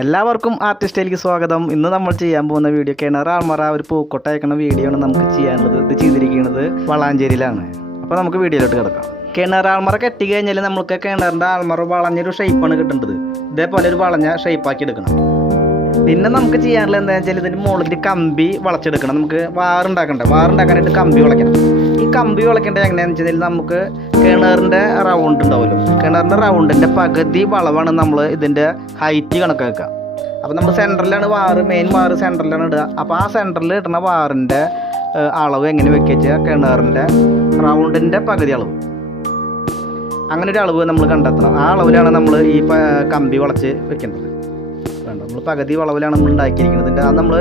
എല്ലാവർക്കും ആർട്ടിസ്റ്റിലേക്ക് സ്വാഗതം. ഇന്ന് നമ്മൾ ചെയ്യാൻ പോകുന്ന വീഡിയോ കിണർ ആൾമറ ഒരു പൂക്കൊട്ട വീഡിയോ ആണ് നമുക്ക് ചെയ്യാനുള്ളത്. ഇത് ചെയ്തിരിക്കുന്നത് വളാഞ്ചേരിയിലാണ്. അപ്പോൾ നമുക്ക് വീഡിയോയിലോട്ട് കിടക്കാം. കിണർ ആൾമറ കെട്ടി കഴിഞ്ഞാൽ നമുക്ക് കിണറിന്റെ ആൾമറ വളഞ്ഞൊരു ഷേപ്പാണ് കിട്ടേണ്ടത്. ഇതേപോലെ ഒരു വളഞ്ഞ ഷേപ്പാക്കി എടുക്കണം. പിന്നെ നമുക്ക് ചെയ്യാനുള്ളത് എന്താണെന്ന് വെച്ചാൽ ഇതിന്റെ മുകളിൽ കമ്പി വളച്ചെടുക്കണം. നമുക്ക് വാറുണ്ടാക്കണ്ടേ? വാറുണ്ടാക്കാനായിട്ട് കമ്പി വളയ്ക്കണം. കമ്പി വിളക്കേണ്ടത് എങ്ങനെയാണെന്ന് വെച്ചാൽ നമുക്ക് കിണറിന്റെ റൗണ്ട് ഉണ്ടാവുമല്ലോ. കിണറിന്റെ റൗണ്ടിന്റെ പകുതി വളവാണ് നമ്മൾ ഇതിന്റെ ഹൈറ്റ് കണക്കാക്കുക. അപ്പോൾ നമ്മൾ സെന്ററിലാണ് വാറ് മെയിൻ വാറ് സെന്ററിലാണ് ഇടുക. അപ്പോൾ ആ സെന്ററിൽ ഇടുന്ന വാറിന്റെ അളവ് എങ്ങനെ വെക്കുക കിണറിന്റെ റൗണ്ടിന്റെ പകുതി അളവ്. അങ്ങനെ ഒരു അളവ് നമ്മൾ കണ്ടെത്തണം. ആ അളവിലാണ് നമ്മൾ ഈ കമ്പി വളച്ച് വെക്കേണ്ടത്. വേണ്ട നമ്മൾ പകുതി വളവിലാണ് നമ്മൾ ഉണ്ടാക്കിയിരിക്കുന്നത്. അത് നമ്മൾ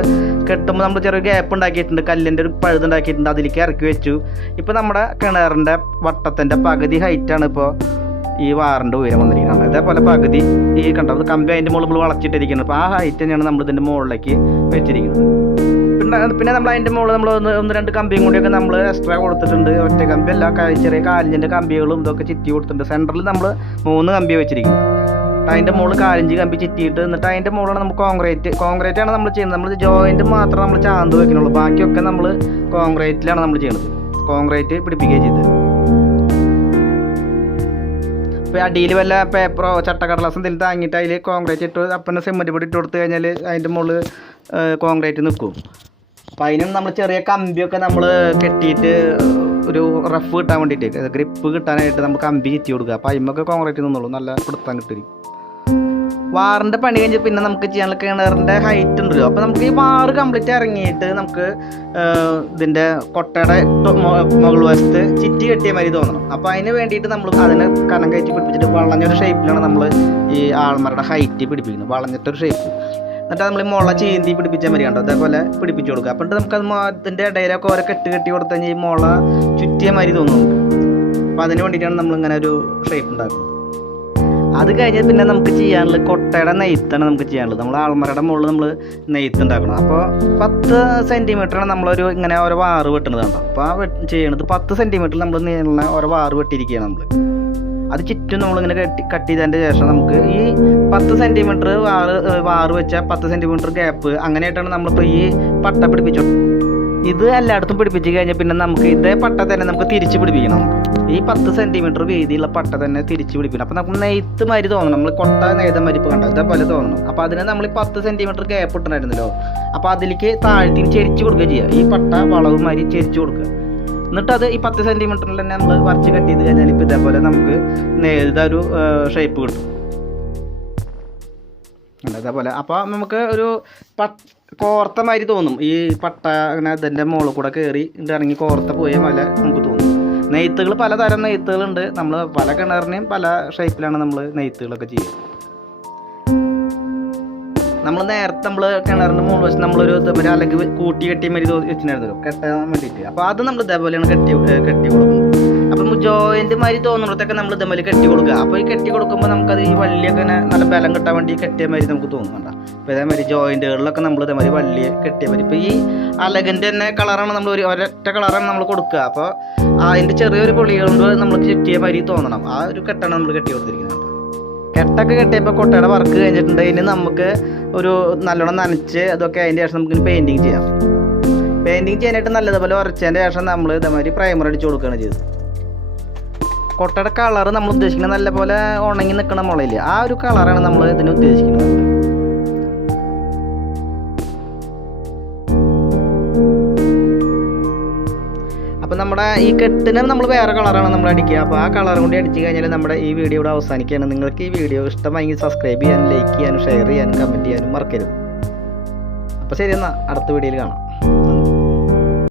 കെട്ടുമ്പോൾ നമ്മൾ ചെറിയ ഗ്യാപ്പ് ഉണ്ടാക്കിയിട്ടുണ്ട്. കല്ലിന്റെ ഒരു പഴുത് ഉണ്ടാക്കിയിട്ടുണ്ട്. അതിലേക്ക് ഇറക്കി വെച്ചു. ഇപ്പോൾ നമ്മുടെ കിണറിന്റെ വട്ടത്തിന്റെ പകുതി ഹൈറ്റാണ് ഇപ്പോൾ ഈ വാറിന്റെ ഉയരം വന്നിരിക്കുന്നത്. അതേപോലെ പകുതി ഈ കണ്ടത് കമ്പി അതിന്റെ മുകളിൽ വളച്ചിട്ടിരിക്കുന്നത് അപ്പോൾ ആ ഹൈറ്റ് തന്നെയാണ് നമ്മൾ ഇതിന്റെ മുകളിലേക്ക് വെച്ചിരിക്കുന്നത്. പിന്നെ നമ്മൾ അതിന്റെ മുകളിൽ നമ്മൾ ഒന്ന് ഒന്ന് രണ്ട് കമ്പിയും കൂടിയൊക്കെ നമ്മൾ എക്സ്ട്രാ കൊടുത്തിട്ടുണ്ട്. ഒറ്റ കമ്പി അല്ല ചെറിയ കാലിന്റെ കമ്പികളും ഇതൊക്കെ ചിറ്റി കൊടുത്തിട്ടുണ്ട്. സെന്ററിൽ നമ്മൾ മൂന്ന് കമ്പി വെച്ചിരിക്കുന്നു അതിന്റെ മുകളിൽ കാലിഞ്ച് കമ്പി ചിറ്റിയിട്ട് എന്നിട്ട് അതിന്റെ മുകളിലാണ് നമ്മൾ കോൺക്രീറ്റ് കോൺക്രീറ്റ് ആണ് നമ്മൾ ചെയ്യുന്നത്. നമ്മൾ ജോയിന്റ് മാത്രം നമ്മൾ ചാന്ത് വെക്കുന്നുള്ളൂ ബാക്കിയൊക്കെ നമ്മൾ കോൺക്രീറ്റിലാണ് നമ്മൾ ചെയ്യുന്നത് കോൺക്രീറ്റ് പിടിപ്പിക്കുകയും ചെയ്തത്. ഇപ്പോൾ അടിയിൽ വല്ല പേപ്പറോ ചട്ടക്കടലാസം എന്തെങ്കിലും താങ്ങിയിട്ട് അതിൽ കോൺക്രീറ്റ് ഇട്ട് അപ്പം സിമെന്റ് പൊടി ഇട്ട് കൊടുത്തു കഴിഞ്ഞാൽ അതിന്റെ മുകളിൽ കോൺക്രീറ്റ് നിൽക്കും അപ്പോൾ അതിനും നമ്മൾ ചെറിയ കമ്പിയൊക്കെ നമ്മൾ കെട്ടിയിട്ട് ഒരു റഫ് കിട്ടാൻ വേണ്ടിയിട്ട് ഗ്രിപ്പ് കിട്ടാനായിട്ട് നമുക്ക് അമ്പി ചുറ്റി കൊടുക്കുക. അപ്പോൾ അയിമൊക്കെ കോൺക്രീറ്റ് നിന്നുള്ളൂ നല്ല പിടുത്താൻ കിട്ടും വാറിന്റെ പണി കഴിഞ്ഞ് പിന്നെ നമുക്ക് ചെയ്യാനുള്ള കിണറിന്റെ ഹൈറ്റ് ഉണ്ടല്ലോ. അപ്പോൾ നമുക്ക് ഈ വാറ് കംപ്ലീറ്റ് ഇറങ്ങിയിട്ട് നമുക്ക് ഇതിന്റെ കൊട്ടയുടെ മുകൾ വശത്ത് ചിറ്റി കെട്ടിയ മാതിരി തോന്നണം. അപ്പോൾ അതിന് വേണ്ടിയിട്ട് നമ്മൾ അതിനെ കനം കയറ്റി പിടിപ്പിച്ചിട്ട് വളഞ്ഞൊരു ഷേപ്പിലാണ് നമ്മൾ ഈ ആൾമാരുടെ ഹൈറ്റ് പിടിപ്പിക്കുന്നത്. വളഞ്ഞിട്ടൊരു ഷേപ്പ് എന്നിട്ട് നമ്മൾ മുള ചീന്തി പിടിപ്പിച്ച മതി കണ്ടോ? അതേപോലെ പിടിപ്പിച്ച് കൊടുക്കുക. അപ്പം നമുക്ക് അത് അതിന്റെ ഇടയിലൊക്കെ ഓരോ കെട്ട് കെട്ടി കൊടുത്തു കഴിഞ്ഞാൽ ഈ മുള ചുറ്റിയ മാതിരി തോന്നും അപ്പോൾ അതിന് വേണ്ടിയിട്ടാണ് നമ്മൾ ഇങ്ങനെ ഒരു ഷേപ്പ് ഉണ്ടാക്കുന്നത്. അത് കഴിഞ്ഞ് പിന്നെ നമുക്ക് ചെയ്യാനുള്ളത് കൊട്ടയുടെ നെയ്ത്താണ് നമുക്ക് ചെയ്യാനുള്ളത്. നമ്മൾ ആൾമരയുടെ മുകളിൽ നമ്മൾ നെയ്ത്ത് ഉണ്ടാക്കണം. അപ്പോൾ പത്ത് സെന്റിമീറ്ററാണ് നമ്മളൊരു ഇങ്ങനെ ഓരോ വാറ് വെട്ടുന്നത് കണ്ടോ? അപ്പോൾ ആ ചെയ്യണത് പത്ത് സെന്റിമീറ്ററിൽ നമ്മൾ നീളുന്ന ഓരോ വാറ് വെട്ടിയിരിക്കുകയാണ് നമ്മൾ അത് ചുറ്റും നമ്മളിങ്ങനെ കെട്ടി കട്ട് ചെയ്തതിന്റെ ശേഷം നമുക്ക് ഈ പത്ത് സെന്റിമീറ്റർ വാറ് വാറ് വെച്ച പത്ത് സെന്റിമീറ്റർ ഗ്യാപ്പ് അങ്ങനെയായിട്ടാണ് നമ്മളിപ്പോൾ ഈ പട്ട പിടിപ്പിച്ചു ഇത് എല്ലായിടത്തും പിടിപ്പിച്ച് കഴിഞ്ഞാൽ പിന്നെ നമുക്ക് ഇതേ പട്ട തന്നെ നമുക്ക് തിരിച്ച് പിടിപ്പിക്കണം ഈ പത്ത് സെന്റിമീറ്റർ വീതിയുള്ള പട്ട തന്നെ തിരിച്ച് പിടിപ്പിക്കണം. അപ്പോൾ നമുക്ക് നെയ്ത്ത് മാതിരി തോന്നണം. നമ്മൾ കൊട്ട നെയ്ത മരിപ്പ് കണ്ട? ഇതേപോലെ തോന്നണം. അപ്പോൾ അതിനെ നമ്മൾ ഈ പത്ത് സെന്റിമീറ്റർ ഗ്യാപ്പ് ഇട്ടുണ്ടായിരുന്നല്ലോ അപ്പോൾ അതിലേക്ക് താഴ്ത്തി ചെരിച്ച് കൊടുക്കുക ചെയ്യുക ഈ പട്ട വളവ് മാതിരി ചെരിച്ച് കൊടുക്കുക. എന്നിട്ട് അത് ഈ പത്ത് സെന്റിമീറ്ററിൽ തന്നെ നമ്മൾ വരച്ച് കട്ട് ചെയ്ത് കഴിഞ്ഞാൽ ഇപ്പോൾ ഇതേപോലെ നമുക്ക് ഒരു ഷേപ്പ് കിട്ടും. അതേപോലെ അപ്പോൾ നമുക്ക് ഒരു പട്ട് കോർത്ത മാതിരി തോന്നും. ഈ പട്ട അങ്ങനെ ഇതിന്റെ മുകളിൽ കൂടെ കയറി ഇറങ്ങി കോർത്ത പോയ പോലെ നമുക്ക് തോന്നും. നെയ്ത്തുകൾ പലതരം നെയ്ത്തുകളുണ്ട്. നമ്മൾ പല കിണറിനെയും പല ഷേപ്പിലാണ് നമ്മൾ നെയ്ത്തുകളൊക്കെ ചെയ്യുക. നമ്മൾ നേരത്തെ നമ്മൾ കിണറിന്റെ മുകളിൽ വെച്ച് നമ്മളൊരു ഇതേപോലെ അല്ലെങ്കിൽ കൂട്ടി കെട്ടിയ മരി വെച്ചിട്ടുണ്ടായിരുന്നു കെട്ടാൻ വേണ്ടിയിട്ട്. അപ്പോൾ അത് നമ്മൾ ഇതേപോലെയാണ് കെട്ടി കെട്ടി കൊടുക്കുന്നത്. അപ്പം ജോയിന്റ് മാതിരി തോന്നുന്നിടത്തൊക്കെ നമ്മൾ ഇതേപോലെ കെട്ടി കൊടുക്കുക. അപ്പോൾ ഈ കെട്ടി കൊടുക്കുമ്പോൾ നമുക്കത് ഈ വള്ളിയൊക്കെ നല്ല ബലം കിട്ടാൻ വേണ്ടി കെട്ടിയ മാതിരി നമുക്ക് തോന്നുന്നുണ്ട. അപ്പോൾ ഇതേമാതിരി ജോയിന്റുകളിലൊക്കെ നമ്മൾ ഇതേമാതിരി വള്ളി കെട്ടിയ മാതിരി. ഇപ്പോൾ ഈ അലകിന്റെ തന്നെ കളറാണ് നമ്മൾ ഒരു ഒരൊറ്റ കളറാണ് നമ്മൾ കൊടുക്കുക. അപ്പോൾ അതിന്റെ ചെറിയൊരു പൊളി കൊണ്ട് നമ്മൾ ചുറ്റിയ മാതിരി തോന്നണം. ആ ഒരു കെട്ടാണ് നമ്മൾ കെട്ടി കൊടുത്തിരിക്കുന്നത്. കെട്ടൊക്കെ കെട്ടിയപ്പോൾ കൊട്ടയുടെ വർക്ക് കഴിഞ്ഞിട്ടുണ്ടെങ്കിൽ നമുക്ക് ഒരു നല്ലോണം നനച്ച് അതൊക്കെ അതിന്റെ ശേഷം നമുക്ക് പെയിന്റിങ് ചെയ്യാം. പെയിന്റിങ് ചെയ്യാനായിട്ട് നല്ലതുപോലെ ഉറച്ചതിന്റെ ശേഷം നമ്മൾ ഇതേമാതിരി പ്രൈമർ അടിച്ച് കൊടുക്കുകയാണ് ചെയ്തത്. കൊട്ടയുടെ കളർ നമ്മൾ ഉദ്ദേശിക്കുന്നത് നല്ലപോലെ ഉണങ്ങി നിൽക്കുന്ന മുളയില്ല ആ ഒരു കളറാണ് നമ്മൾ ഇതിന് ഉദ്ദേശിക്കുന്നത്. അപ്പോൾ നമ്മുടെ ഈ കെട്ടിന് നമ്മൾ വേറെ കളറാണ് നമ്മൾ അടിക്കുക. അപ്പോൾ ആ കളർ കൊണ്ട് അടിച്ച് കഴിഞ്ഞാൽ നമ്മുടെ ഈ വീഡിയോ ഇവിടെ അവസാനിക്കുകയാണ്. നിങ്ങൾക്ക് ഈ വീഡിയോ ഇഷ്ടമായെങ്കിൽ സബ്സ്ക്രൈബ് ചെയ്യാനും ലൈക്ക് ചെയ്യാനും ഷെയർ ചെയ്യാനും കമന്റ് ചെയ്യാനും മറക്കരുത്. അപ്പോൾ ശരി എന്നാൽ അടുത്ത വീഡിയോയിൽ കാണാം.